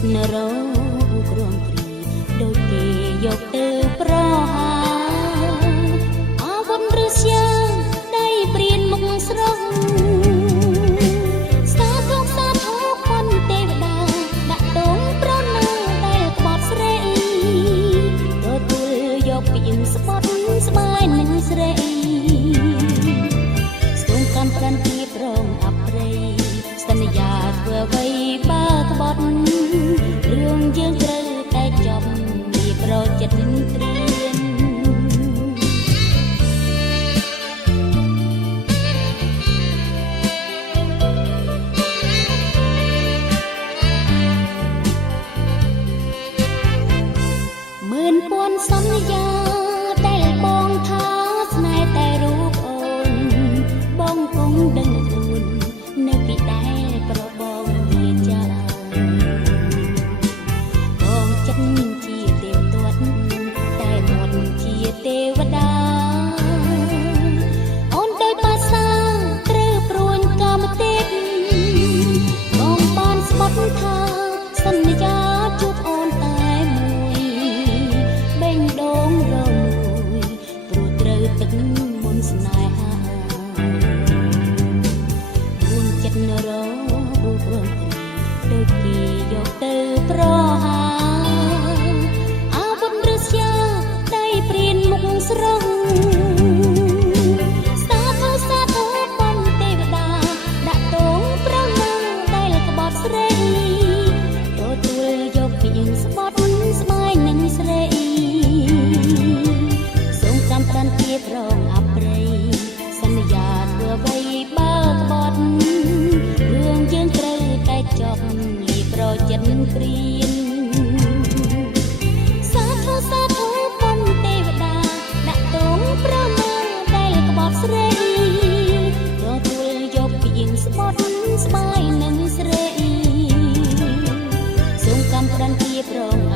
ចិត្តនរោក្រំព្រីដូចគេយកទៅប្រហាអាវុធឬស្យាដៃព្រៀនមុខស្រស់សាធុខនទេវតាដាក់ទងប្រណាដែលក្បត់ស្រីទទួលយកពីស្បត់ស្បាយនឹងស្រីសូមកម្មប្រានទីប្រងអប្រិយសន្យាធ្វើអ្វីបើក្បត់រឿងយើងត្រូវតែចប់ពីប្រចិត្តត្រៀន10000សន្យាដែលបងថាស្នេហ៍តែរូបអូនបងគង់ដឹងខ្លួននៅពីដែលប្របងវាចាបងចិត្តជាទេវទាត់តែមាត់ជាទេវតាអូនដោយភាសាត្រូវព្រួញកម្មទេពបងបានស្បត់ថាសន្យាជួបអូនតែមួយបេញដូងរមួយព្រោះត្រូវទឹកមុនស្នេហារួនចិត្តនរោព្រមដូចគេយកទៅប្រហាអាវុធឬស្យាដៃព្រៀនមុខស្រស់សាធុបំទេវតាដាក់ទងប្រណាដែលក្បត់ស្រីទទួលយកពីស្បត់ស្បាយនឹងស្រីសូមកម្មប្រានទីប្រងអប្រិយសន្យាធ្វើអ្វីបើក្បត់រឿងយើងត្រូវតែចប់លីប្រចិត្តព្រៀនសាធុបំទេវតាដាក់ទងប្រណាដែលក្បត់ស្រីទទួលយកពីស្បត់ស្បាយនឹងស្រីសូមកម្មប្រានទីប្រង